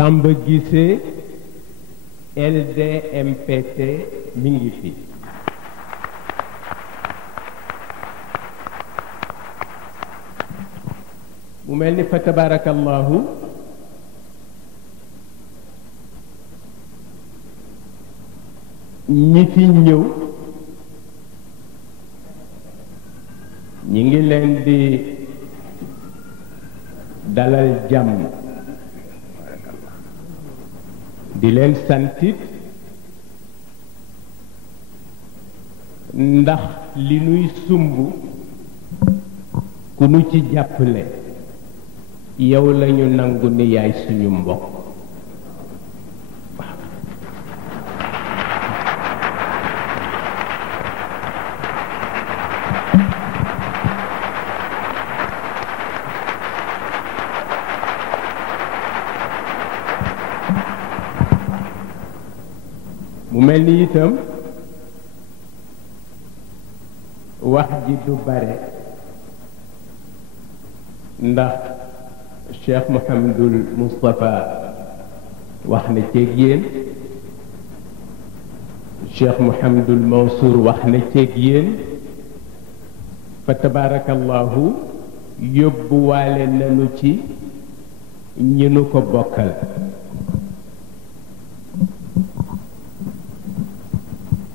Samba Guissé LDMPT mi ngi fi. mu mel ni fa tabarakallahu ñi fi ñëw ñi ngi leen di dalal jàmm di leen santit ndax li nuy sumb ku nu ci jàppale yow lañu nangu ni yaay suñu mbokk mu mel ni itam wax ji du bare ndax Cheikh Mouhamadul Moustapha wax na ceeg yéen Cheikh Mouhamadul Mansour wax na ceeg yéen fa tabarakallahu yóbbuwaale nanu ci ñi nu ko bokkal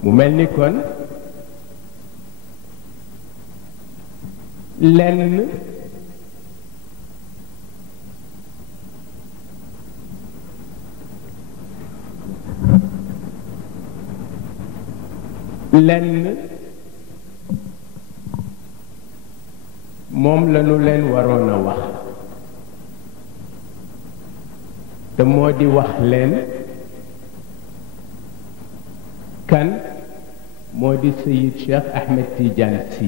mu mel ni kon lenn moom lañu leen waroon a wax te moo di wax leen kan moo di Seyid Cheikh Ahmed Tidiane Sy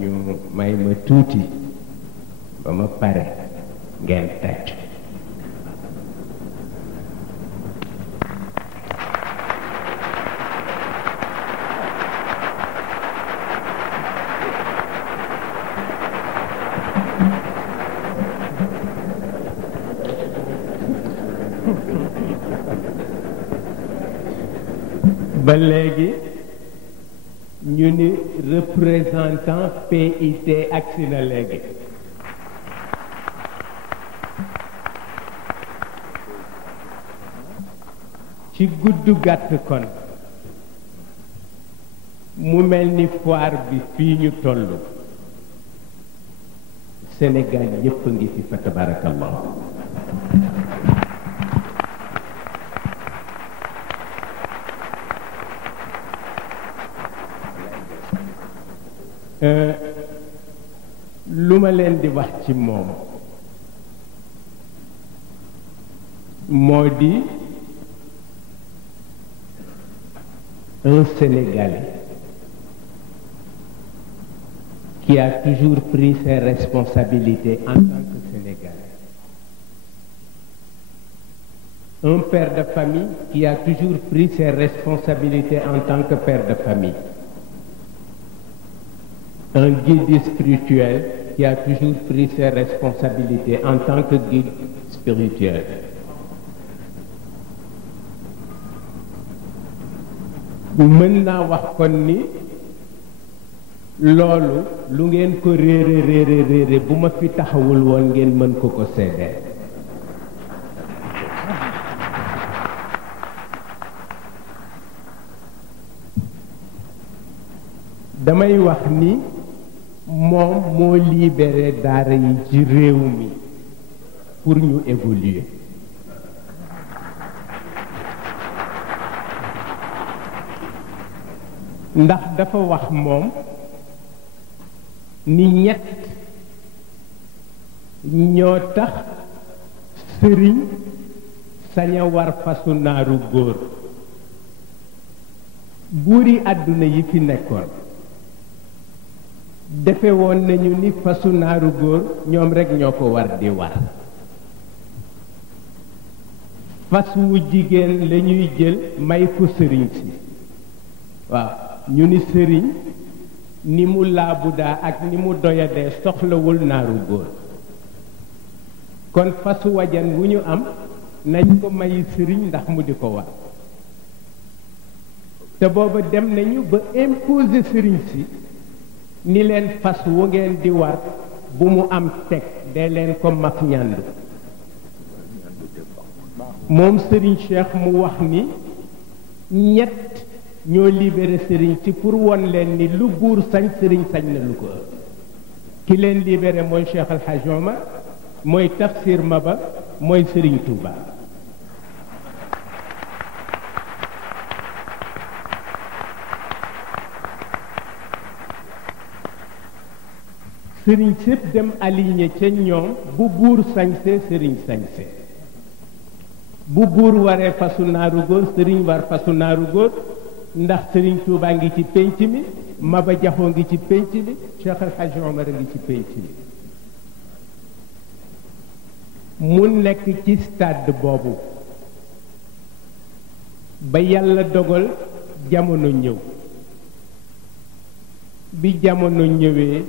ñu may ma tuuti ba ma pare ngeen tàcc ba léegi ñu ni représentant PIT agsi na léegi ci guddu gàtt kon mu mel ni foire bi fii ñu tollu Sénégal yépp a ngi fi fa tabarakallah lu ma leen di wax ci moom moo di un Sénégalais qui a toujours pris ses responsabilités en tant que Sénégalais, un père de famille qui a toujours pris ses responsabilités en tant que père de famille, un guide spirituel qui a toujours pris ses responsabilités en tant que guide spirituel. mën naa wax kon ni loolu lu ngeen ko réere bu ma fi taxawul woon ngeen mën ko ko seedeel damay wax ni moom moo libéré daara yi ci réew mi pour ñu évoluer ndax dafa wax moom ni ñett ñoo tax sëriñ sañ a war fasu naaru góor buuri àdduna yi fi nekkoon defe woon nañu ni fasu naaru góor ñoom rekk ñoo ko war di war fas wu jigéen lañuy jël may ko sëriñ si waaw ñu ni sëriñ ni mu laabudaa ak ni mu doyadee soxlawul naaru góor kon fasu wajan wu ñu am nañ ko mayi sëriñ ndax mu di ko war te booba dem nañu ba imposer sëriñ si ni leen fas wu ngeen di war bu mu am teg dee leen ko mag ñàndu moom sëriñ Cheikh mu wax ni ñett ñoo libéré sëriñ si pour won leen ni lu buur sañ sëriñ sañ na lu ko ëpp ki leen libéré mooy Cheikh Al Hadj Omar mooy Tafsir Maba mooy sëriñ Touba sëriñ sépp dem aligné ca ñoom bu buur sañse sëriñ sañse bu buur waree fasu naaru góor sëriñ war fasu naaru góor ndax sëriñ Touba ngi ci pénc mi Maba Jaxu ngi ci pénc mi Cheikh El Hadj Omar ngi ci pénc mi mu nekk ci stade boobu ba yàlla dogal jamono ñëw bi jamono ñëwee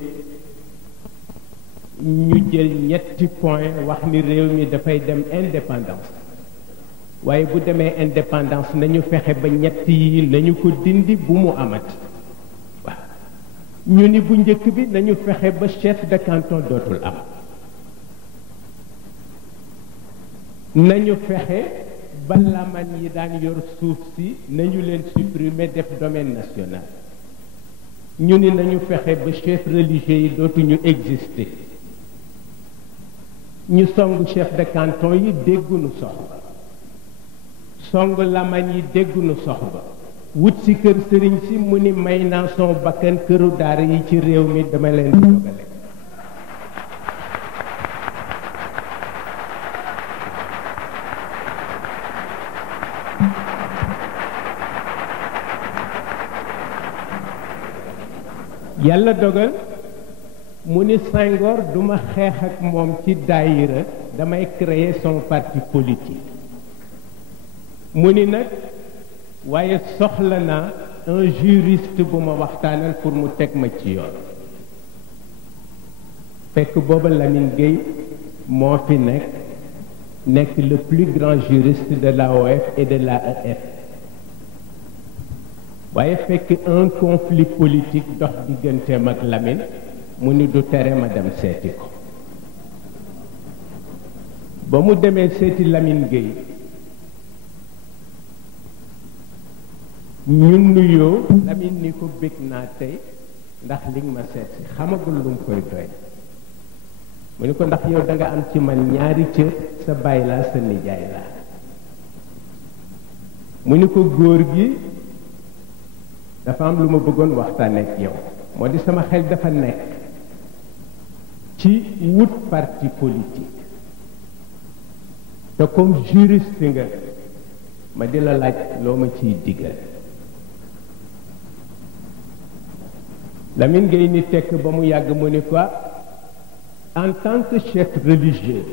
ñu jël ñetti point wax ni réew mi dafay dem indépendance waaye bu demee indépendance nañu fexe ba ñett yi nañu ko dindi bu mu amati waaw ñu ni bu njëkk bi nañu fexe ba chef de canton dootul am nañu fexe ba laman yi daan yor suuf si nañu leen supprimer def domaine national ñu ni nañu fexe ba chef religieux yi dootuñu exister ñu song chef de canton yi déggunu soxla song laman yi déggunu soxla wut si kër sëriñ si mu ni may naa son bakkan këru daara yi ci réew mi dama leen dogale yàlla dogal mu ni Senghor duma xeex ak moom ci daayira damay créer son parti politique mu ni nag waaye soxla naa un juriste bu ma waxtaanal pour mu teg ma ci yoon fekk booba Lamine Gueye moo fi nekk le plus grand juriste de l'AOF et de l'AEF waaye fekk un conflit politique dox digganteem ak Lamine mu ni du tere ma dem seeti ko ba mu demee seeti Lamine Gueye ñun nuyoo Lamine ni ko bég naa tey ndax li nga ma seet si xamagul lu mu koy doy mu ni ko ndax yow da nga am ci man ñaari cër sa baay laa sa nijaay laa mu ni ko góor gi dafa am lu ma bëggoon waxtaane ak yow moo di sama xel dafa nekk ci wut parti politique te comme juriste nga ma di la laaj loo ma ciy digal Lamine Gueye ni tekk ba mu yàgg mu ni quoi en tant que chef religieux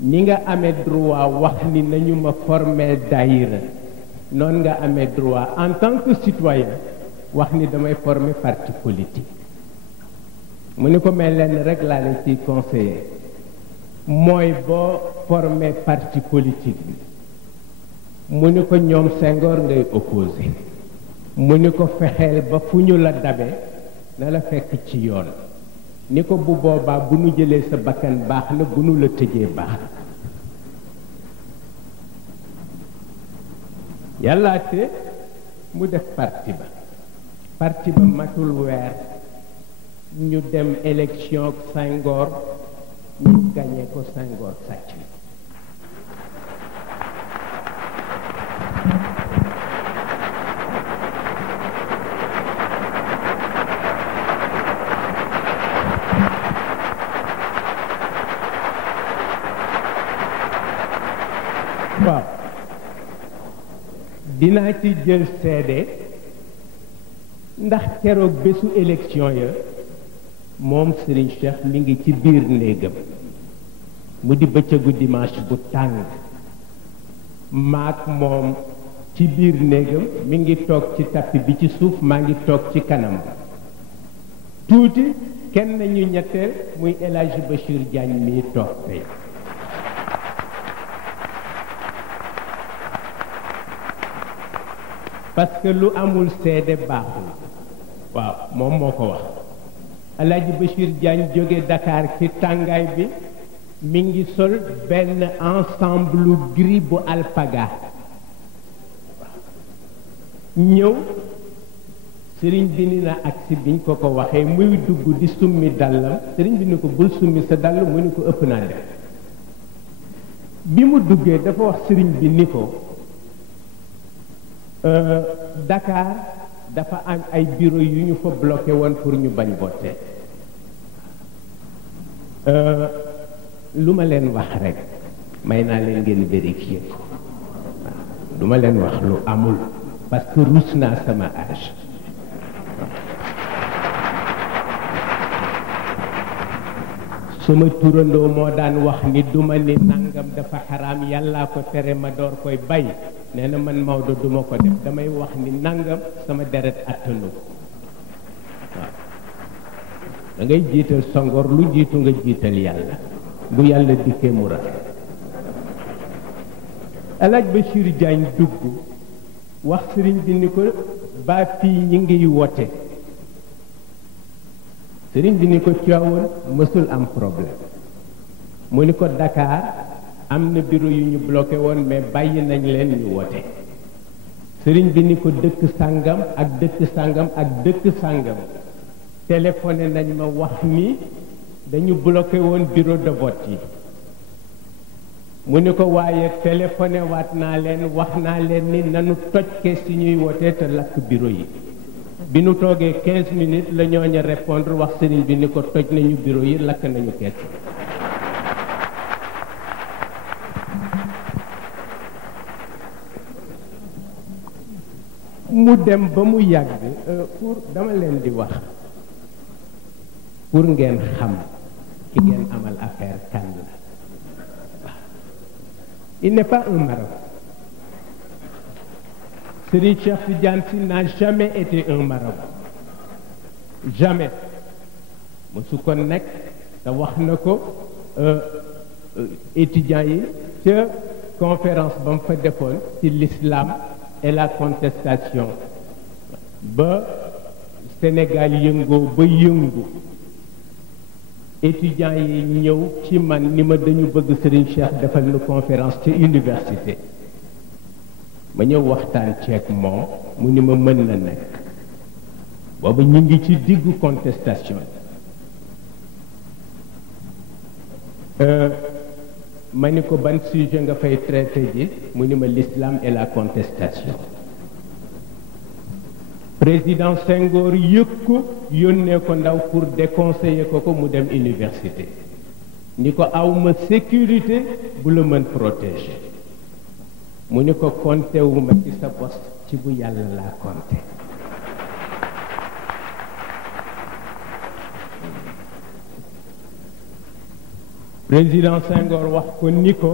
ni nga amee droit wax ni nañu ma former daïra noonu nga amee droit en tant que citoyen wax ni damay former parti politique mu ni ko mel lenn rek laa la ciy conseiller mooy boo former parti politique bi mu ni ko ñoom Senghor ngay opposé mu ni ko fexeel ba fu ñu la dabe na la fekk ci yoon ni ko bu boobaa bu nu jëlee sa bakkan baax na bu nu la tëjee baax na yàllaate mu def parti ba matul weer ñu dem élection Senghor ñu gagné ko Senghor sàcc waaw dinaa ci jël seede ndax keroog bésu élection ya moom Serigne Cheikh mi ngi ci biir néegam mu di bëccëgu dimanche bu tàng maak moom ci biir néegam mi ngi toog ci tapis bi ci suuf maa ngi toog ci kanam tuuti kenn ñu ñetteel muy El Hadji Bachir Diagne mii toog tey parce que lu amul seede baaxul waaw moom moo ko wax El Hadji Bachir Diagne jóge Dakar ci tàngaay bi mi ngi sol benn ensemble gris bu alpaga ñëw sëriñ bi ni na agsi biñ ko ko waxee muy dugg di summi dàllam sëriñ bi ni ko bul summi sa dàll mu ni ko ëpp naa def bi mu duggee dafa wax sëriñ bi ni ko Dakar dafa am ay bureau yu ñu fa bloqué woon pour ñu bañ voter lu ma leen wax rek may naa leen ngeen vérifier ko waaw lu ma leen wax lu amul parce que ruus naa sama âge sama turandoo moo daan wax ni duma ni nangam dafa xaraam yàllaa ko tere ma door koy bay nee na man Maodo duma ko def damay wax ni nangam sama deret attanu waaw da ngay jiital songor lu jiitu nga jiital yàlla bu yàlla dikkee mu rafet El Hadji Bachir Diagne dugg wax sëriñ bi ni ko ba fii ñi ngiy wote sëriñ bi ni ko Tivaouane mësul am problème mu ni ko Dakar am na bureau yu ñu bloqué woon mais bàyyi nañ leen ñu wote sëriñ bi ni ko dëkk sàngam ak dëkk sàngam ak dëkk sàngam téléphoné nañ ma wax ni dañu bloqué woon bureau de vote yi mu ni ko waaye téléphoné waat naa leen wax naa leen ni nanu toj kees yi ñuy wote te lakk bureau yi bi nu toogee 15 minutes la ñooña répondre wax sëriñ bi ni ko toj nañu bureau yi lakk nañu kees mu dem ba mu yàgg pour dama leen di wax pour ngeen xam ki ngeen amal affaire kan la il n'est pas un marabout Serigne Cheikh Tidiane Sy n'a jamais été un marabout jamais mosu ko nekk te wax na ko étudiants yi ca conférence ba mu fa defoon ci l'islam et la contestation ba Sénégal yëngoo ba yëngu étudiants yi ñëw ci man ni ma dañu bëgg Serigne Cheikh defal nu conférence ca université ma ñëw waxtaan ceeg moom mu ni ma mën na nekk booba ñu ngi ci diggu contestation ma ni ko ban sujet nga fay traité ji mu ni ma l'islam et la contestation président Senghor yëg ko yónnee ko ndaw pour déconseiller ko mu dem université ni ko awma sécurité bu la mën protéger mu ni ko compté wu ma ci sa poste ci bu yàlla laa compté président Senghor wax ko ni ko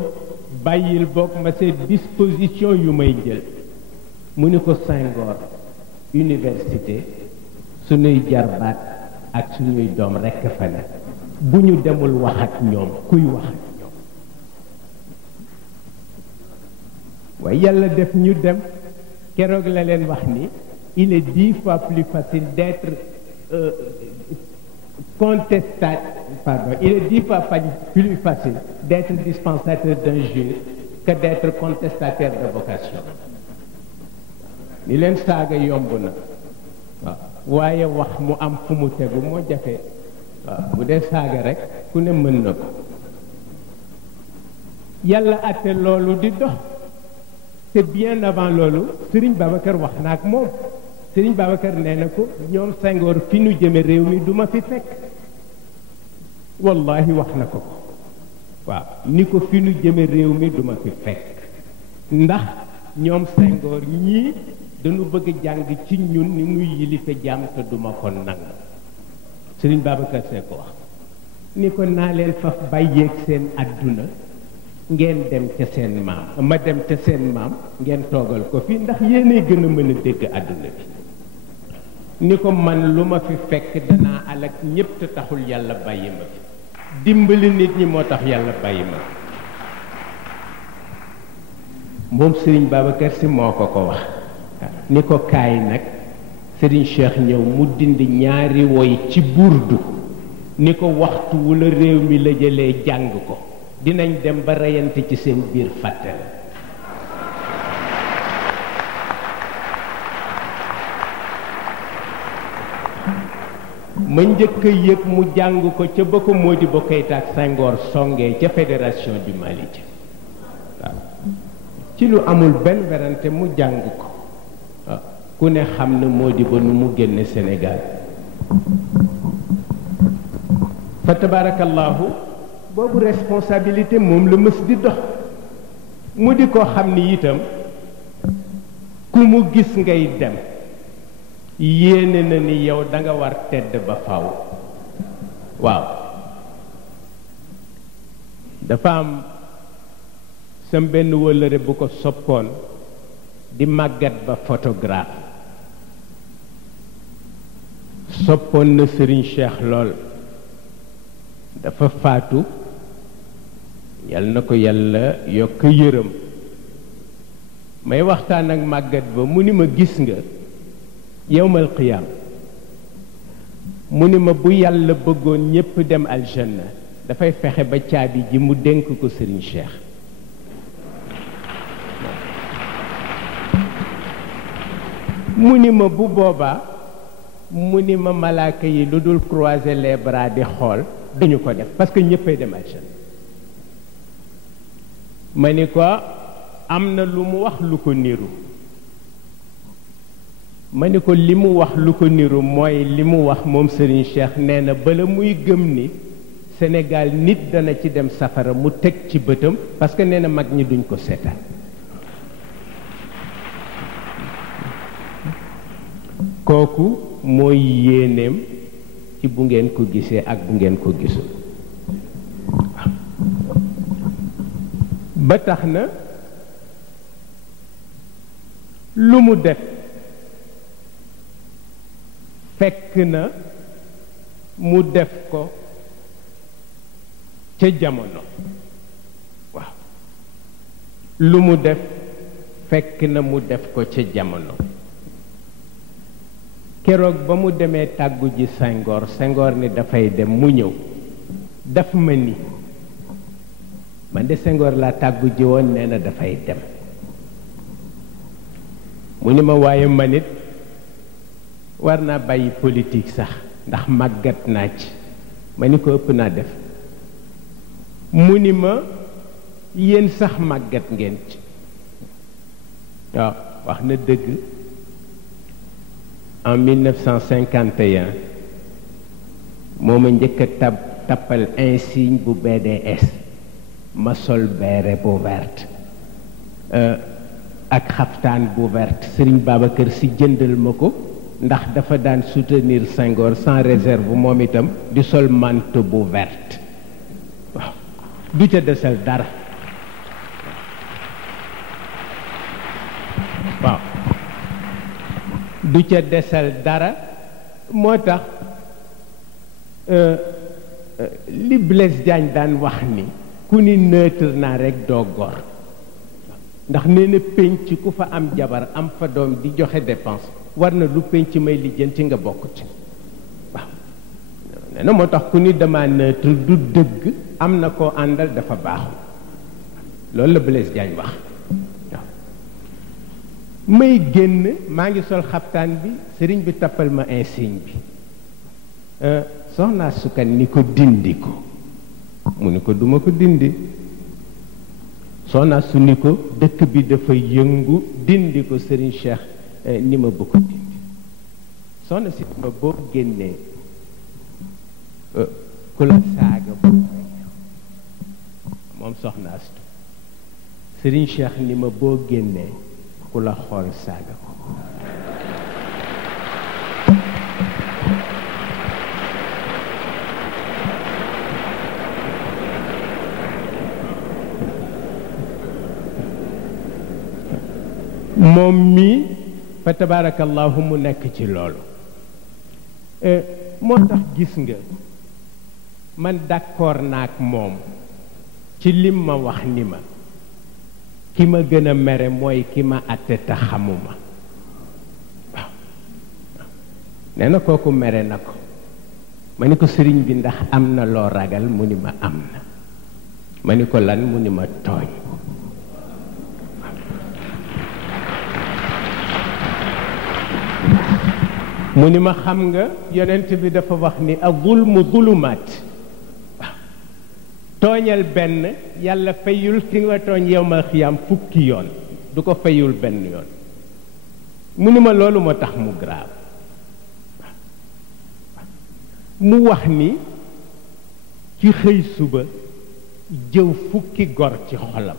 bàyyil bokk ma ces dispositions yu may jël mu ni ko Senghor université suñuy jarbaat ak suñuy doom rekk fa ne bu ñu demul wax ak ñoom kuy wax ak ñoom waaye yàlla def ñu dem keroog la leen wax ni il est 10 fois plus facile d'être il est 10 fois plus facile d'être dispensateur d'un juge que d'être contestataire de vocation ni leen saaga yomb na waaw waaye wax mu am fu mu tegu moo jafe waaw bu dee saaga rek ku ne mën na ko yàlla àtte loolu di dox te bien avant loolu Serigne Babacar wax na ak moom Serigne Babacar nee na ko ñoom Senghor fi nu jëme réew mi du ma fi fekk wallahi wax na ko ko waaw ni ko fi nu jëme réew mi du ma fi fekk ndax ñoom Senghor ñii dañu bëgg jàng ci ñun ni muy yilife jaam te duma ko nangu Serigne Babacar Sy ko wax ni ko naa leen faf bàyyeeg seen adduna ngeen dem ca seen maam ma dem ca seen maam ngeen toogal ko fi ndax yéenay gën a mën a dégg àdduna bi ni ko man lu ma fi fekk danaa alak ñépp te taxul yàlla bàyyi ma fi dimbali nit ñi moo tax yàlla bàyyi ma fi moom Serigne Babacar Sy moo ko wax ni ko kaay nag Serigne Cheikh ñëw mu dindi ñaari woy ci burdu ni ko waxtu wu la réew mi la jëlee jàng ko dinañ dem ba reyante ci seen biir fàtte ma njëkk a yëg mu jàng ko ca ba ko Modibo Keïta ak Senghor songee ca fédération du Mali waaw ci lu amul benn werante mu jàng ko waaw ku ne xam na Modibo nu mu génne Sénégal fa tabarakallahu boobu responsabilité moom la mës di dox mu di ko xam ni itam ku mu gis ngay dem yéene na ni yow da nga war tedd ba faw waaw dafa am sam benn wëllëre bu ko soppoon di màggat ba photographe soppoon na Serigne Cheikh lool dafa faatu yal na ko yàlla yokk yërëm may waxtaan ak màggat ba mu ni ma gis nga yowmal qiyaam mu ni ma bu yàlla bëggoon ñépp dem aljanna dafay fexe ba caabi ji mu dénk ko Serigne Cheikh mu ni ma bu boobaa mu ni ma malaaka yi lu dul croiser les bras di xool duñu ko def parce que ñéppay dem aljanna ma ni ko am na lu mu wax lu ko niru ma ni ko li mu wax lu ko niru mooy li mu wax moom Serigne Cheikh nee na bala muy gëm ni Sénégal nit dana ci dem safara mu teg ci bëtam parce que nee na mag ñi duñ ko seetaan kooku mooy yéeneem ci bu ngeen ko gisee ak bu ngeen ko gisul ba tax na lu mu def fekk na mu def ko ca jamono waaw lu mu def fekk na mu def ko ca jamono keroog ba mu demee tàggu ji Senghor Senghor ni dafay dem mu ñëw daf ma ni man de Senghor laa tàggu ji woon nee na dafay dem mu ni ma waaye man it war naa bàyyi politique sax ndax màggat naa ci ma ni ko ëpp naa def mu ni ma yéen sax màggat ngeen ci waaw wax na dëgg en 1951 moo ma njëkk a tappal insigne bu BDS ma sol béret bu verte ak xaftaan bu verte Serigne Babacar Sy jëndal ma ko ndax dafa daan soutenir Senghor sans réserve moom itam di sol manteau bu verte waaw du ca desal dara waaw du ca desal dara moo tax li Blaise Diagne daan wax ni ku ni neutre naa rek doo gor ndax nee na penc ku fa am jabar am fa doom di joxe dépense war na lu penc may lijjanti nga bokk ci waaw nee na moo tax ku ni dama neutre du dëgg am na koo àndal dafa baaxul loolu la Blaise Diagne wax waaw may génn maa ngi sol xaftaan bi sëriñ bi tappal ma insigne bi soxnaa sukan ni ko dindi ko mu ni ko duma ko dindi soxnaa su ni ko dëkk bi dafa yëngu dindi ko Serigne Cheikh ni ma bëgg ko dindi soxna si ma boo génnee ku la saaga bu moom soxnaa su Serigne Cheikh ni ma boo génnee ku la xool saaga ko moom mii fa tabarakallahu mu nekk ci loolu moo tax gis nga man d'accord naak moom ci lim ma wax ni ma ki ma gën a mere mooy ki ma atte te xamuma waaw nee na kooku mere na ko ma ni ko sëriñ bi ndax am na loo ragal mu ni ma am na ma ni ko lan mu ni ma tooñ mu ni ma xam nga yonent bi dafa wax ni az-zulmu zulumaat waaw tooñal benn yàlla fayul ki nga tooñ yowmal xiyaam fukki yoon du ko fayul benn yoon mu ni ma loolu moo tax mu grave mu wax ni ci xëy suba jëw fukki gor ci xolam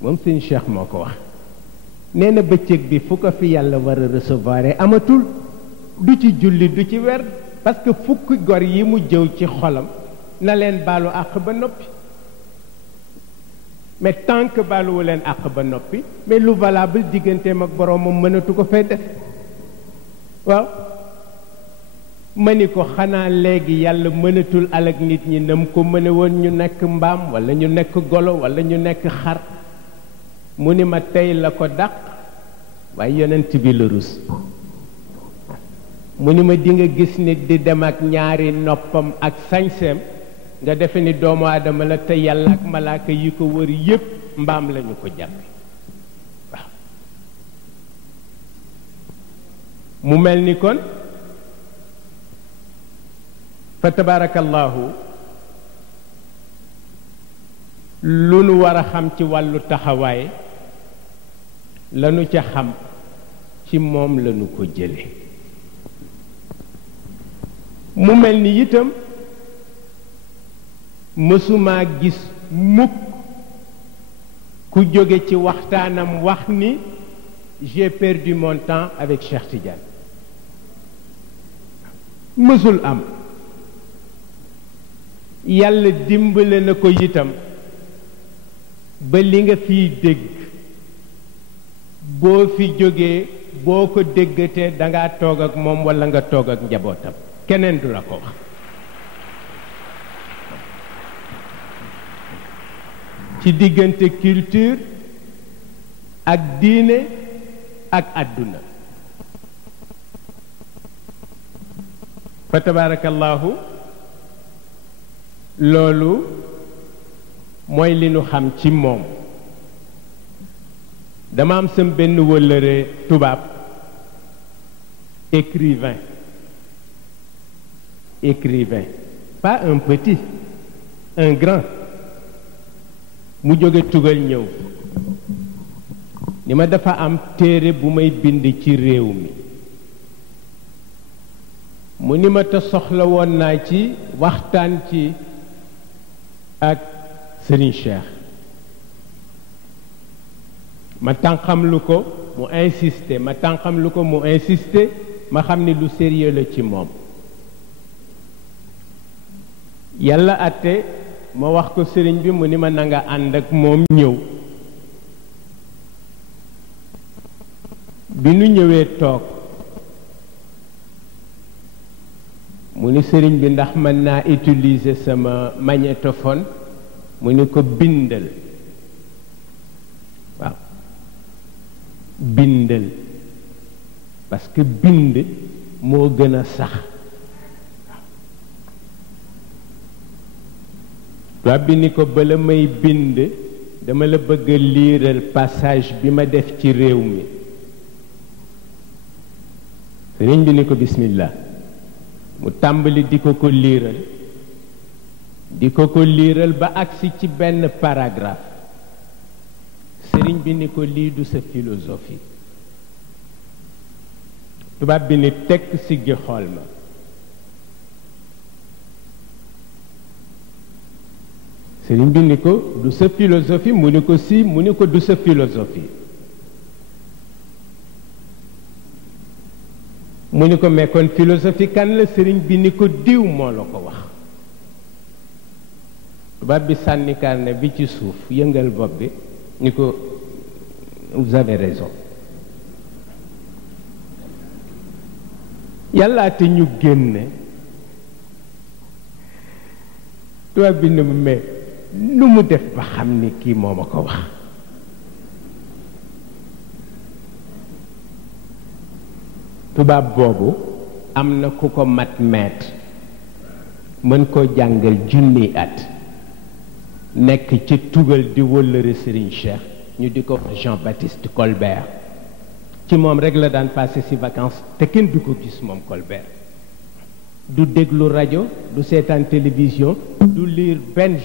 moom sëñ Cheikh moo ko wax nee na bëccëg bi fu ko fi yàlla war a recevoir amatul du ci julli du ci wer parce que fukki gor yi mu jëw ci xolam na leen baalu àq ba noppi mais tant que baaluwu leen àq ba noppi mais lu valable digganteem ak boroomam mënatu ko fay def waaw ma ni ko xanaa léegi yàlla mënatul alak nit ñi nam ko mëne woon ñu nekk mbaam walla ñu nekk golo walla ñu nekk xar mu ni ma tey la ko dàq waaye yonent bi la rus mu ni ma di nga gis nit di dem ak ñaari noppam ak sañseem nga defe ni doomu aadama la te yàlla ak malaaka yi ko wër yépp mbaam lañu ko jàppe waaw mu mel ni kon fa tabarakallahu lu nu war a xam ci wàllu taxawaay lanu ca xam ci moom lanu ko jële mu mel ni itam mësumaa gis mukk ku jóge ci waxtaanam wax ni j'ai perdu mon temps avec Cheikh Tidiane mësul am yàlla dimbale na ko itam ba li nga fiy dégg boo fi jógee boo ko déggatee dangaa toog ak moom walla nga toog ak njabootam keneen du la ko wax ci diggante culture ak diine ak àdduna fa tabarakallahu loolu mooy li nu xam ci moom dama am sam benn wëllëre tubaab écrivain pas un petit un grand mu jóge tugal ñëw ni ma dafa am téere bu may bind ci réew mi mu ni ma te soxla woon naa ci waxtaan ci ak Serigne Cheikh ma tànqamlu ko mu insisté ma tànqamlu ko mu insisté ma xam ni lu sérieux la ci moom yàlla atte ma wax ko sëriñ bi mu ni ma nanga ànd ak moom ñëw bi nu ñëwee toog mu ni sëriñ bi ndax mën naa utiliser sama magnétophone mu ni ko bindal waaw bindal parce que bind moo gën a sax tubaab bi ni ko bala may bind dama la bëgg a liiral passage bi ma def ci réew mi sëriñ bi ni ko bismillah mu tàmbali di ko liiral di ko liiral ba agsi ci benn paragraphe sëriñ bi ni ko lii du sa philosophie tubaab bi ni tekk siggi xool ma sëriñ bi ni ko du sa philosophie mu ni ko si mu ni ko du sa philosophie mu ni ko mais kon philosophie kan la sëriñ bi ni ko diw moo la ko wax tubaab bi sànni carnet bi ci suuf yëngal bopp bi ni ko vous avez raison yàllaa te ñu génne tubaab bi ne mu mais nu mu def ba xam ni kii moo ma ko wax tubaab boobu am na ku ko mat maître mën koo jàngal junni at nekk ci tugal di wëllëre Serigne Cheikh ñu di ko Jean-Baptiste Colbert ci moom rek la daan passé ci vacances te kenn du ko gis moom Colbert du déglu rajo du seetaan télévision du lire benn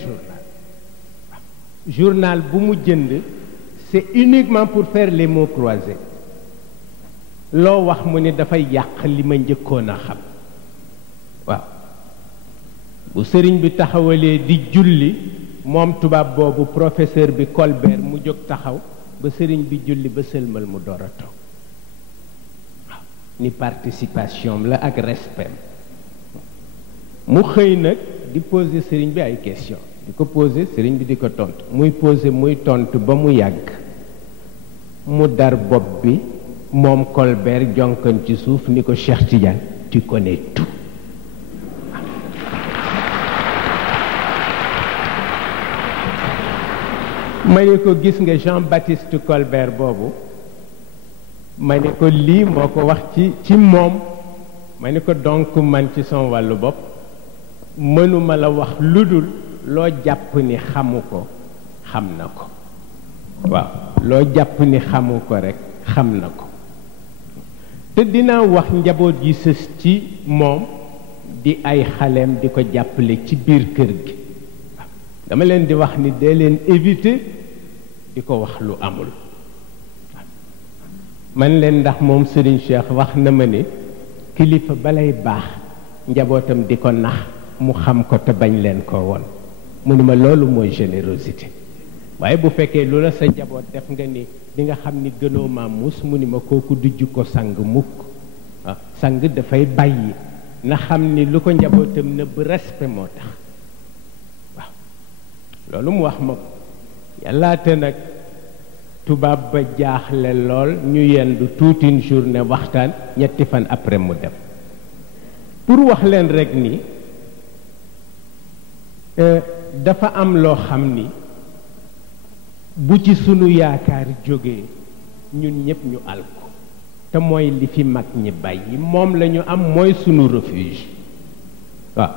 journal bu mu jënd c'est uniquement pour faire les mots croisés loo wax mu ne dafay yàq li ma njëkkoon a xam waaw bu sëriñ bi taxawalee di julli moom tubaab boobu professeur bi Colbert mu jóg taxaw ba sëriñ bi julli ba sëlmal mu door a toog waaw ni participation la ak respect mu xëy nag di poser sëriñ bi ay question di ko poser sëriñ bi di ko tontu muy poser muy tontu ba mu yàgg mu dar bopp bi moom Colbert jonkan ci suuf ni ko Cheikh Tidiane tu connais tout ma ne ko gis nga Jean-Baptiste Colbert boobu ma ne ko lii moo ko wax ci moom ma ne ko donc man ci son wàllu bopp mënuma la wax lu dul loo jàpp ni xamu ko xam na ko waaw loo jàpp ni xamu ko rekk xam na ko te dinaa wax njaboot yi sës ci moom di ay xaleem di ko jàppale ci biir kër gi dama leen di wax ni dee leen éviter di ko wax lu amul man leen ndax moom Serigne Cheikh wax na ma ne kilifa balay baax njabootam di ko nax mu xam ko te bañ leen ko woon mu ni ma loolu mooy générosité waaye bu fekkee lu la sa njaboot def nga ni di nga xam ni gënoo ma mus mu ni ma kooku du ko sang mukk waaw sang dafay bàyyi na xam ni lu ko njabootam nëbb respect moo tax waaw loolu mu wax ma ko yàllaate nag tubaab ba jaaxle lool ñu yendu toute une journée waxtaan ñetti fan après mu dem pour wax leen rek ni dafa am loo xam ni bu ci sunu yaakaar jógee ñun ñëpp ñu alko te mooy li fi mag ñi bàyyi moom la ñu am mooy sunu refuge waaw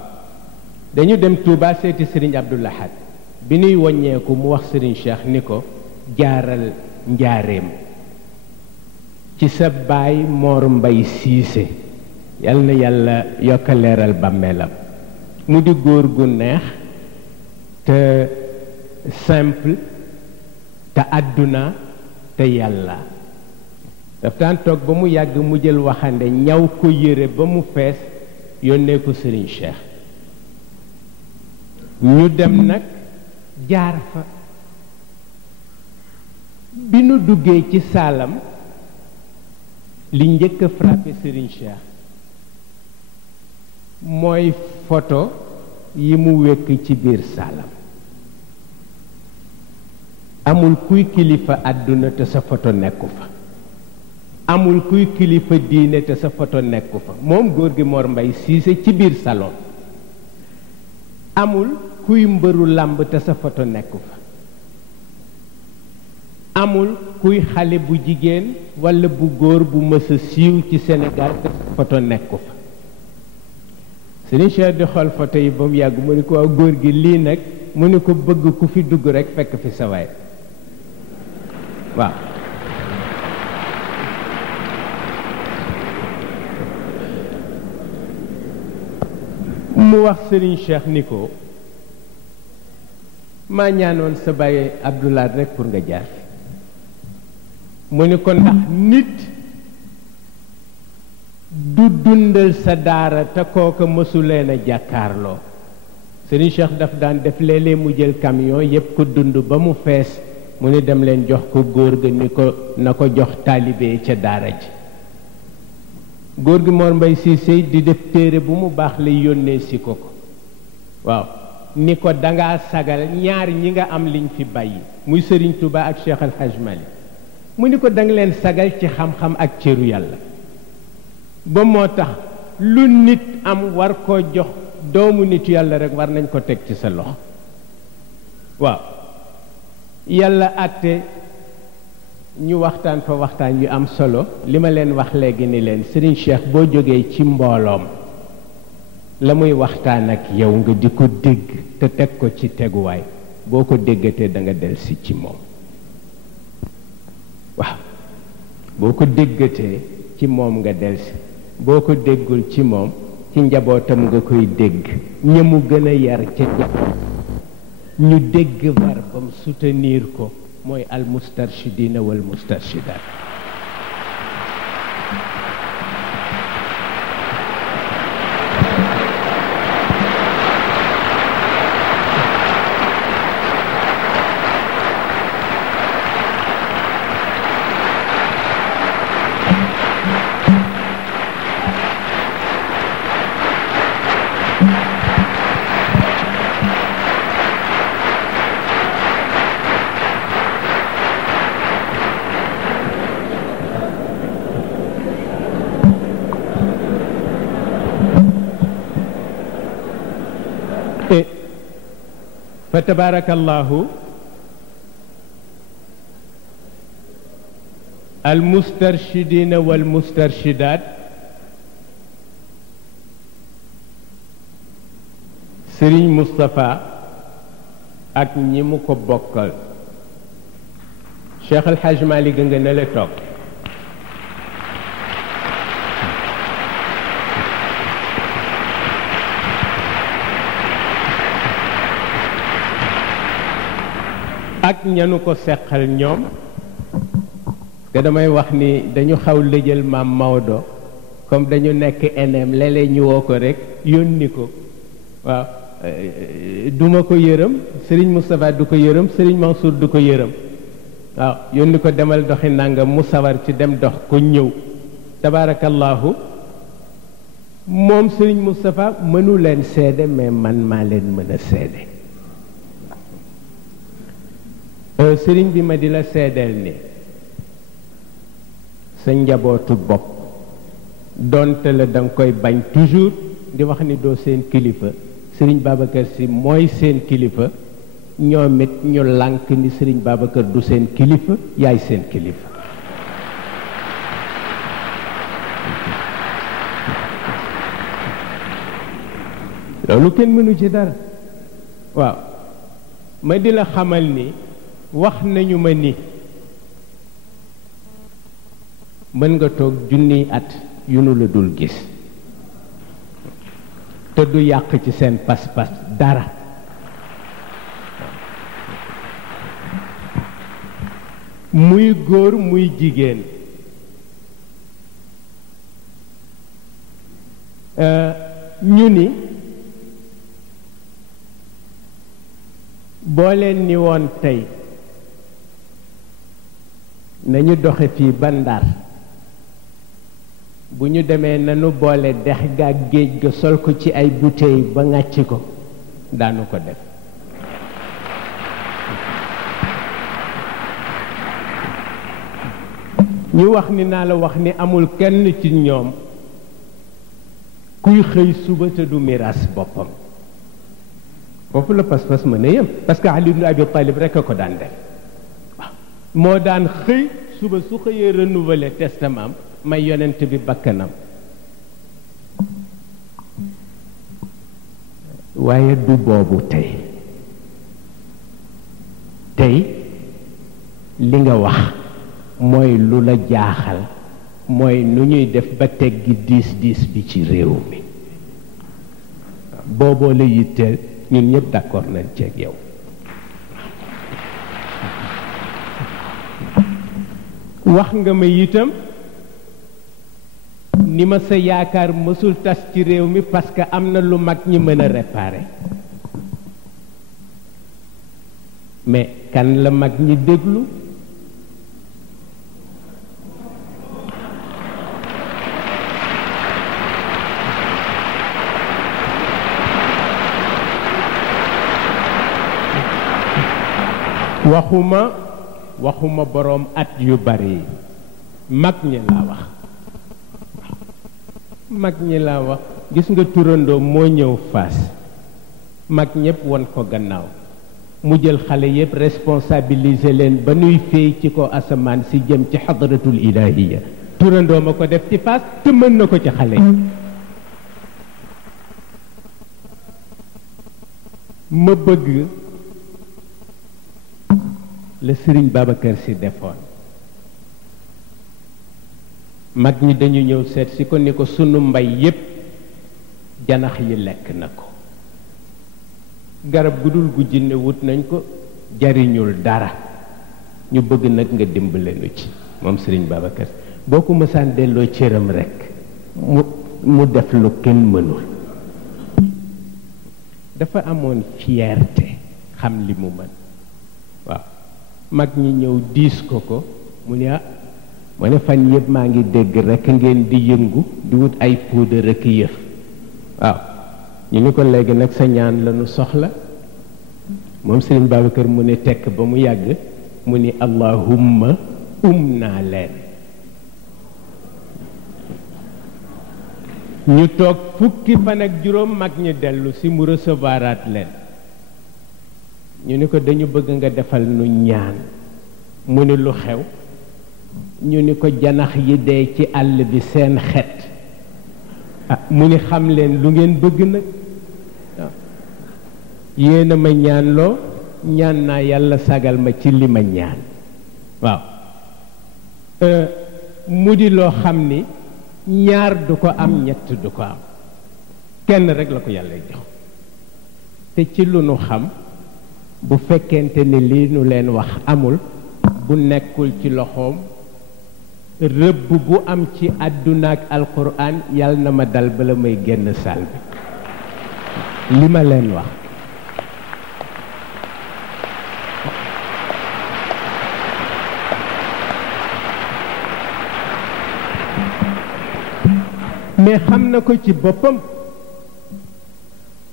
dañu dem Touba seeti Serigne Abdou Lahad bi nuy woññeeku mu wax Serigne Cheikh ni ko jaaral njaareem ci sa baay Mor Mbay Siise yal na yàlla yokka leeral bàmmeelam mu di góor gu neex te simple te àdduna te yàlla daf daan toog ba mu yàgg mu jël waxande ñaw ko yére ba mu fees yónnee ko Serigne Cheikh ñu dem nag jaar fa bi nu duggee ci saalam li njëkk a frappé Serigne Cheikh mooy photo yi mu wekk ci biir saalam amul kuy kilifa àdduna te sa photo nekku fa amul kuy kilifa diine te sa photo nekku fa moom góor gi Mor Mbay Siise ci biir salon amul kuy mbëru làmb te sa photo nekku fa amul kuy xale bu jigéen walla bu góor bu mës a siiw ci Sénégal te sa photo nekku fa Serigne Cheikh di xool photo yi ba mu yàgg mu ni ko waaw góor gi lii nag mu ni ko bëgg ku fi dugg rekk fekk fi sa waay waaw mu wax Serigne Cheikh ni ko maa ñaanoon sa baay Abdoulaye rekk pour nga jaar fi mu ni ko ndax nit du dundal sa daara te kooka mësuleen a jàkkaarloo Serigne Cheikh daf daan def léeg-léeg mu jël camion yépp ko dund ba mu fees mu ni dem leen jox ko góor ga ni ko na ko jox taalibe ca daara ji góor gi Mor Mbay Siise di def téere bu mu baax lay yónnee si ko waaw ni ko dangaa sagal ñaar ñi nga am liñ fi bàyyi muy Serigne Touba ak Cheikh Al Hadj Malick mu ni ko danga leen sagal ci xam-xam ak cëru yàlla ba moo tax lu nit am war koo jox doomu nitu yàlla rek war nañ ko teg ci sa loxo waaw yàlla àtte ñu waxtaan fa waxtaan yu am solo li ma leen wax léegi ni leen Serigne Cheikh boo jógee ci mbooloom la muy waxtaan ak yow nga di ko dégg te teg ko ci teguwaay boo ko déggatee da nga delsi ci moom waaw boo ko déggatee ci moom nga delsi boo ko déggul ci moom ci njabootam nga koy dégg ñamu gën a yar ca njaboot ñu dégg verbam soutenir ko mooy al mustarshidina wal mustarshidat فتبارك الله المسترشدين والمسترشدات سيرين مصطفى ak ñi mu ko bokkal Cheikh El Hadj Malick nga ne la toog ak ñanu ko seqal ñoom te damay wax ni dañu xaw lëjal maam Maodo comme dañu nekk NM léeg-léeg ñu woo ko rek yónni ko waaw duma ko yërëm Serigne Moustapha du ko yërëm Serigne Mansour du ko yërëm waaw yónni ko demal doxi nangam mu sawar ci dem dox ko ñëw tabarakallahu moom Serigne Moustapha mënu leen seede mais man maa leen mën a seede sëriñ bi ma di la seedeel ni sa njabootu bopp donte la da nga koy bañ toujours di wax ni doo seen kilifa sëriñ Babacar Sy mooy seen kilifa ñoom it ñu lànk ni sëriñ Babacar du seen kilifa yaay seen kilifa loolu kenn mënu ci dara waaw ma di la xamal ni wax nañu ma ni mën nga toog junniy at yu nu la dul gis te du yàq ci seen pas-pas dara muy góor muy jigéen ñu ni boo leen ni woon tey nañu doxe fii ba Ndar bu ñu demee nanu boole dex ga géej ga sol ko ci ay bouteilles ba ŋàcc ko daanu ko def ñu wax ni naa la wax ni amul kenn ci ñoom kuy xëy suba te du miraas boppam foofu la pas-pas mën a yem parce que Ali ibn Abi Talib rek a ko daan def moo daan xëy suba su xëyee renouveler testament may yonent bi bakkanam waaye du boobu tey li nga wax mooy lu la jaaxal mooy nu ñuy def ba teggi diis bi ci réew mi booboo la yitteel ñun ñëpp d'accord nañ ceeg yow wax nga ma itam ni ma sa yaakaar mësul tas ci réew mi parce que am na lu mag ñi mën a réparer mais kan la mag ñi déglu waxuma waxuma boroom at yu bari mag ñi laa wax mag ñi laa wax gis nga turandoo moo ñëw Fass mag ñépp won ko gannaaw mu jël xale yépp responsabiliser leen ba nuy féey ci ko asamaan si jëm ci xadratul ilahiya turandoo ma ko def ci Fass te mën na ko ci xale yi ma bëgg la Sëriñ Babacar Sy defoon mag ñi dañu ñëw seet si ko ni ko sunu mbay yépp janax yi lekk na ko garab gu dul gu jinne wut nañ ko jariñul dara ñu bëgg nag nga dimbale nu ci moom Sëriñ Babacar Sy boo ko mësaan delloo cëram rekk mu def lu kenn mënul dafa amoon fierté xam li mu mën waaw mag ñi ñëw diis ko mu ne ma ne fan yëpp maa ngi dégg rekk ngeen di yëngu di wut ay poudre rekk yëf waaw ñu ni ko léegi nag sa ñaan la nu soxla moom Sëriñ Babacar mu ne tekk ba mu yàgg mu ni allahumma naa leen ñu toog fukki fan ak juróom mag ñi dellu si mu recevoiraat leen ñu ni ko dañu bëgg nga defal nu ñaan mu ni lu xew ñu ni ko janax yi dee ci àll bi seen xet mu ni xam leen lu ngeen bëgg nag yéen a ma ñaan loo ñaan naa yàlla sagal ma ci li ma ñaan waaw mu di loo xam ni ñaar du ko am ñett du ko am kenn rek la ko yàlla jox te ci lu nu xam bu fekkente ni lii nu leen wax amul bu nekkul ci loxoom rëbb bu am ci àdduna ak alquran yàlla na ma dal bala may génn saal bi li ma leen wax mais xam na ko ci boppam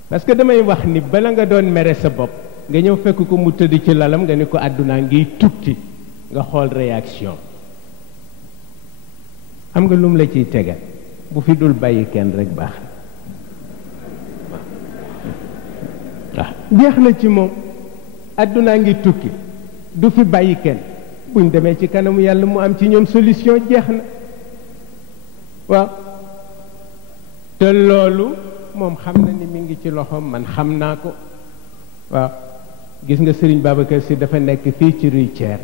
parce que damay wax ni bala nga doon mere sa bopp nga ñëw fekk ko mu tëdd ci lalam nga ni ko àdduna ngiy tukki nga xool réaction xam nga lum la ciy tegal bu fi dul bàyyi kenn rek baax waaw jeex na ci moom àdduna ngi tukki du fi bàyyi kenn buñ demee ci kanamu yàlla mu am ci ñoom solution jeex na waaw te loolu moom xam na ni mi ngi ci loxoom man xam naa ko waaw gis nga Sëriñ Babacar Sy dafa nekk fii ci Rue Thiers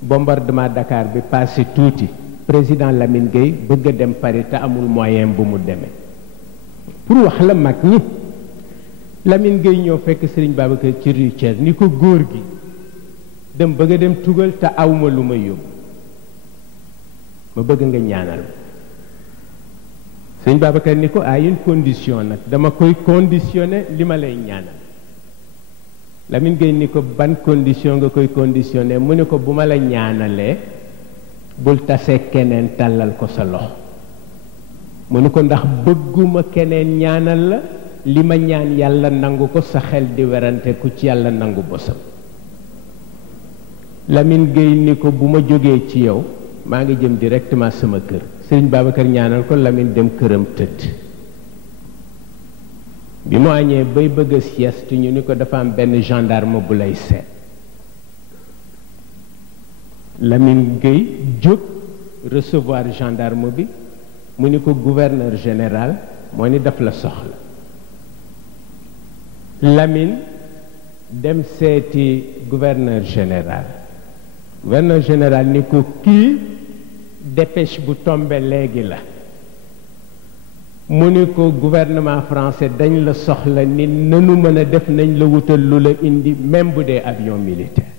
bombardement Dakar bi passé tuuti président Lamine Gueye bëgg a dem Paris te amul moyen bu mu demee pour wax la mag ñi Lamine Gueye ñoo fekk Sëriñ Babacar ci Rue Thiers ni ko góor gi dem bëgg a dem tugal te awma lu ma yóbbu ma bëgg nga ñaanal Sëriñ Babacar ni ko à une condition nag dama koy conditionné li ma lay ñaanal Lamine Gueye ni ko ban condition nga koy conditionné mu ne ko bu ma la ñaanalee bul tase keneen tàllal ko sa loxo mu ne ko ndax bëgguma keneen ñaanal la li ma ñaan yàlla nangu ko sa xel di werante ku ci yàlla nangu bosam Lamine Gueye ni ko bu ma jógee ci yow maa ngi jëm directement sama kër Sëriñ Babacar ñaanal ko Lamine dem këram tëdd bi mu añee bay bëgg a sieste ñu ni ko dafa am benn gendarme bu lay seet Lamine Gueye jóg recevoir gendarme bi mu ni ko gouverneur général moo ni daf la soxla Lamine dem seeti gouverneur général ni ko kii dépêche bu tombe léegi la mu ni ko gouvernement français dañ la soxla ni nanu mën a def nañ la wutal lu la indi même bu dee avion militaire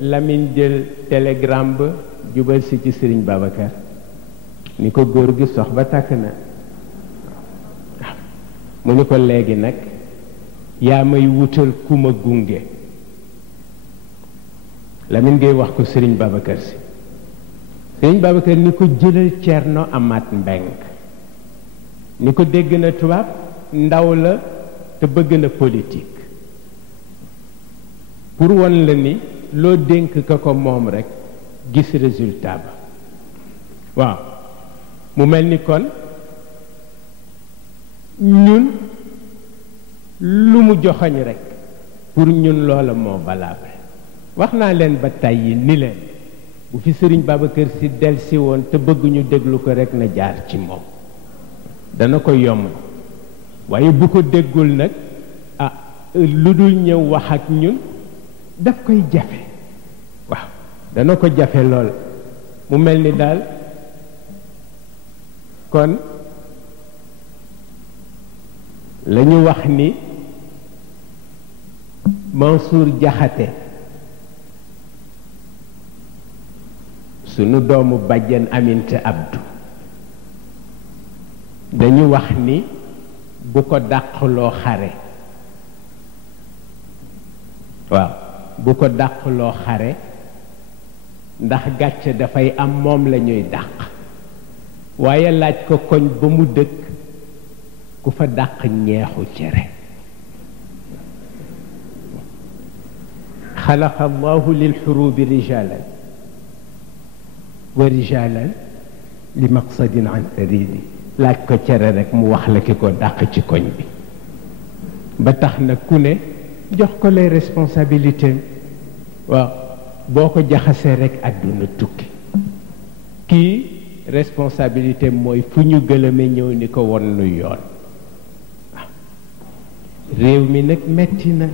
Lamine jël télégramme ba jubal si ci Sëriñ Babacar ni ko góor gi sox ba tàkk na mu ni ko léegi nag yaa may wutal ku ma gunge Lamine Gueye wax ko Sëriñ Babacar Si Sëriñ Babacar ni ko jëlal Ceerno Amaat Mbeng ni ko dégg na tubaab ndaw la te bëgg na politique pour won la ni loo dénk ka ko moom rekk gis résultat ba waaw mu mel ni kon ñun lu mu joxoñ rekk pour ñun loola moo valable wax naa leen ba tàyyi ni leen bu fi Sëriñ Babacar Sy delsi woon te bëgg ñu déglu ko rekk na jaar ci moom dana ko yomb waaye bu ko déggul nag lu dul ñëw wax ak ñun daf koy jafe waaw dana ko jafe lool mu mel ni daal kon la ñu wax ni Mansour Diakhaté sunu doomu bàjjen Aminta Abdou dañu wax ni bu ko dàqloo xare waaw bu ko dàqloo xare ndax gàcce dafay am moom la ñuy dàq waaye laaj ko koñ ba mu dëkk ku fa dàq ñeexu cere xalaqa allahu lil xurubi rijalan wa rijalan li maqsadin an faridi laaj ko cere rek mu wax la ki ko dàq ci koñ bi ba tax na ku ne jox ko les responsabilités waaw boo ko jaxasee rek àdduna tukki kii responsabilité mooy fu ñu gëlëme ñëw ni ko won nu yoon waaw réew mi nag metti na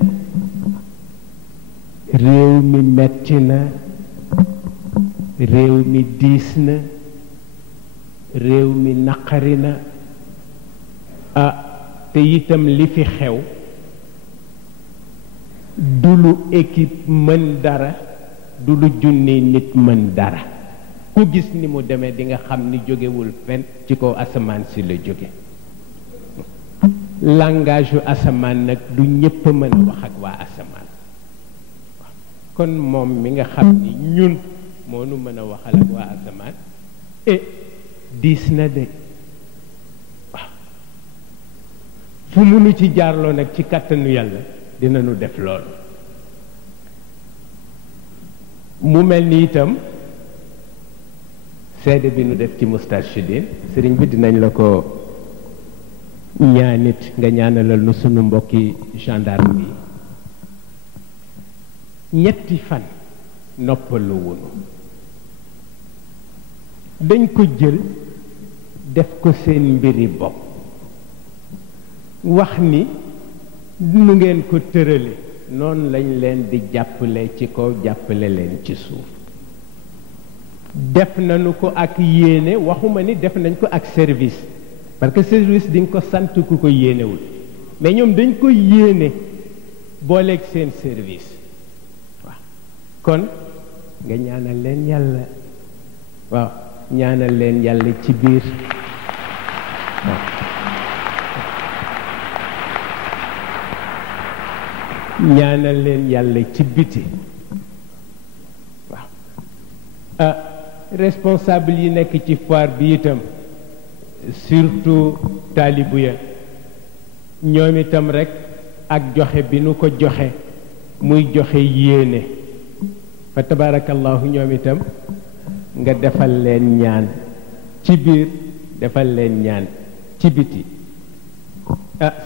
réew mi metti na réew mi diis na réew mi naqari na te itam li fi xew du lu équipe mën dara du lu junni nit mën dara ku gis ni mu demee di nga xam ni jógewul fenn ci kaw asamaan si la jóge langage yu asamaan nag du ñépp a mën a wax ak waa asamaan kon moom mi nga xam ni ñun moo nu mën a waxal ak waa asamaan diis na de waaw fu munu ci jaarloo nag ci kàttanu yàlla dina nu def loolu mu mel ni itam seede bi nu def ci Moustarchidine sëriñ bi dinañ la ko ñaanit nga ñaanalal nu sunu mbokki gendarme yi ñetti fan noppalu wunu dañ ko jël def ko seen mbiri bopp wax ni nu ngeen ko tërale noonu lañ leen di jàppale ci kaw jàppale leen ci suuf def nañu ko ak yéene waxuma ni def nañ ko ak service parce que service di nga ko sant ku ko yéenewul mais ñoom dañ ko yéene booleeg seen service waaw kon nga ñaanal leen yàlla waaw ñaanal leen yàlla ci biir ñaanal leen yàlla ci biti waaw responsable yi nekk ci foire bi itam surtout taalibu ya ñoom itam rekk ak joxe bi nu ko joxe muy joxe yéene fa tabarakallahu ñoom itam nga defal leen ñaan ci biir defal leen ñaan ci biti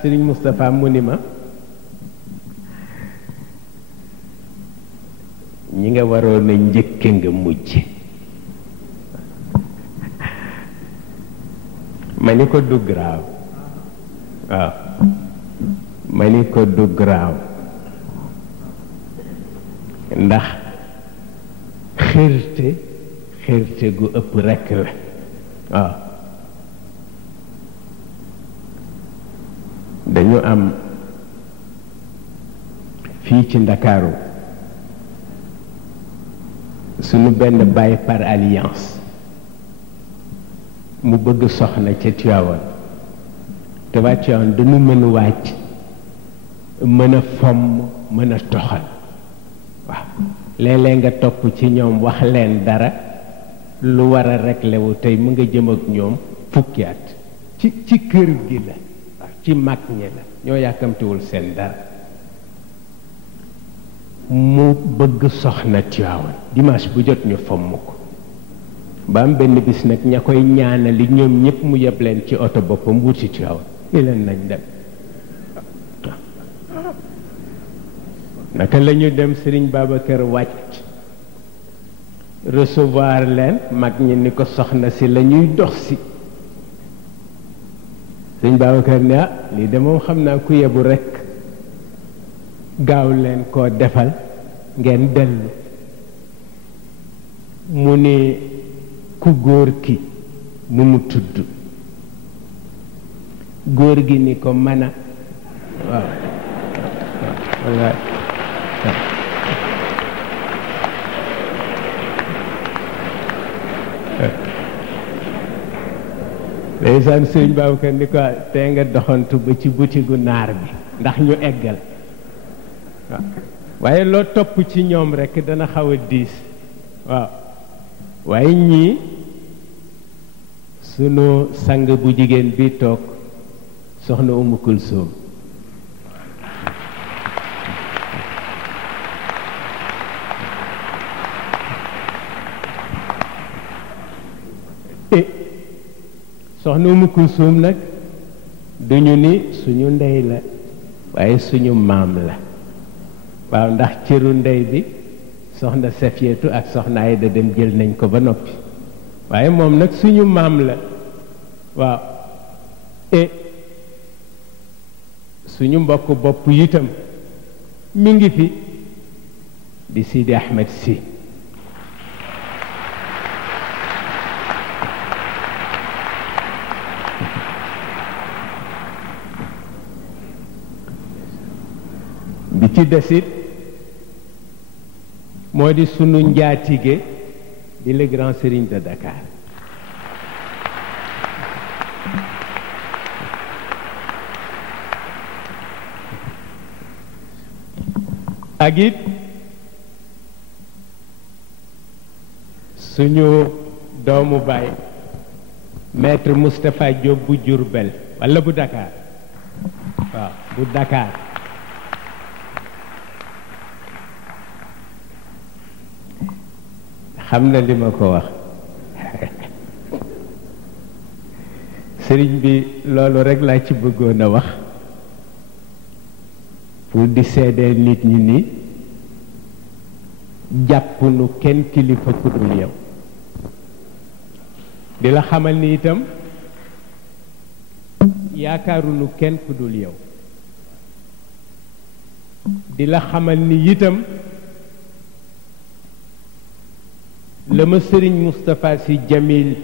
Serigne Moustapha mu ni ma ñi nga waroon a njëkke nga mujj ma ni ko du graaw waaw ma ni ko du graaw ndax xërte gu ëpp rekk la waaw dañu am fii ci Ndakaaru sunu benn baay par alliance mu bëgg soxna ca Tiwaawan te waa Tiwaawan dañu mën a wàcc mën a fomm mën a toxal waaw léeg-léeg nga topp ci ñoom wax leen dara lu war a réglé wu tey mu nga jëm ak ñoom fukki at ci kër gi la waaw ci mag ñi la ñoo yàkkamtiwul seen dara mu bëgg soxna Tiwaawan dimanche bu jot ñu fomm ko ba am benn bis nag ña koy ñaanali ñoom ñëpp mu yeb leen ci oto boppam wuti Tiwaawan ni leen nañ dem naka la ñu dem Sëriñ Babacar wàcc recevoir leen mag ñi ni ko soxna si la ñuy dox si Sëriñ Babacar ne ah lii de moom xam naa ku yebu rekk gaaw leen koo defal ngeen dellu mu ne ku góor ki nu mu tudd góor gi ni ko mën a waaw wallaay ndeysaan Sëriñ Babacar ni ko tey nga doxantu ba ci butigu naar bi ndax ñu eggal waaw waaye loo topp ci ñoom rekk dana xaw a diis waaw waaye ñii sunu sang bu jigéen bi toog soxna Umu Kulsum soxna Umu Kulsum nag duñu ni suñu ndey la waaye suñu maam la waaw ndax cëru ndey bi soxna Safiyatu ak soxna Ayda dem jël nañ ko ba noppi waaye moom nag suñu maam la waaw et suñu mbokk bopp itam mi ngi fi di Sidi Ahmed Sy bi ci desit moo di sunu njaatige di le grand serigne de Dakar ak it suñu doomu baay maître Moustapha Diop bu Diourbel walla bu Dakar waaw bu Dakar xam na li ma ko wax sëriñ bi loolu rekk laa ci bëggoon a wax pour di seedeel nit ñi ni jàpp nu kenn kilifa ku dul yow di la xamal ni itam yaakaarunu kenn ku dul yow di la xamal ni itam la ma sëriñ Moustapha Sy Jamil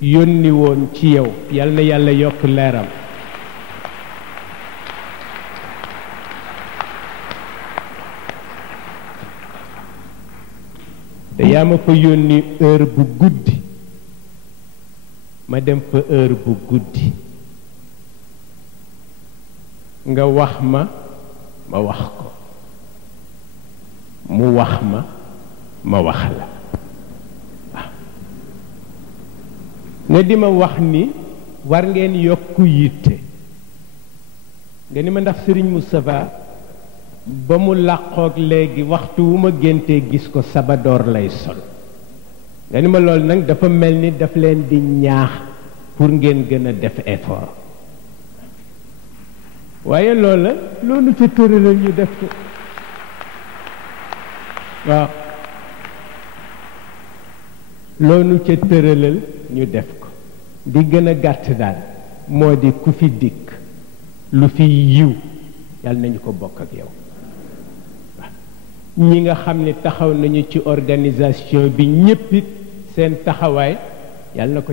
yónni woon ci yow yal na yàlla yokk leeram te yaa ma fa yónni heure bu guddi ma dem fa heure bu guddi nga wax ma ma wax ko mu wax ma wax la nga di ma wax ni war ngeen yokku yitte nga ni ma ndax Sëriñ Moustapha ba mu làqoog léegi waxtu wu ma géntee gis ko sabadoor lay sol nga ni ma loolu nag dafa mel ni daf leen di ñaax pour ngeen gën a def effort waaye loola loolu ca tëralal ñu def ko waaw loolu ca tëralal ñu def ko di gën a gàtt daal moo di ku fi dikk lu fi yiw yàlla nañu ko bokk ak yow ñi nga xam ne taxaw nañu ci organisation bi ñépp it seen taxawaay yàlla na ko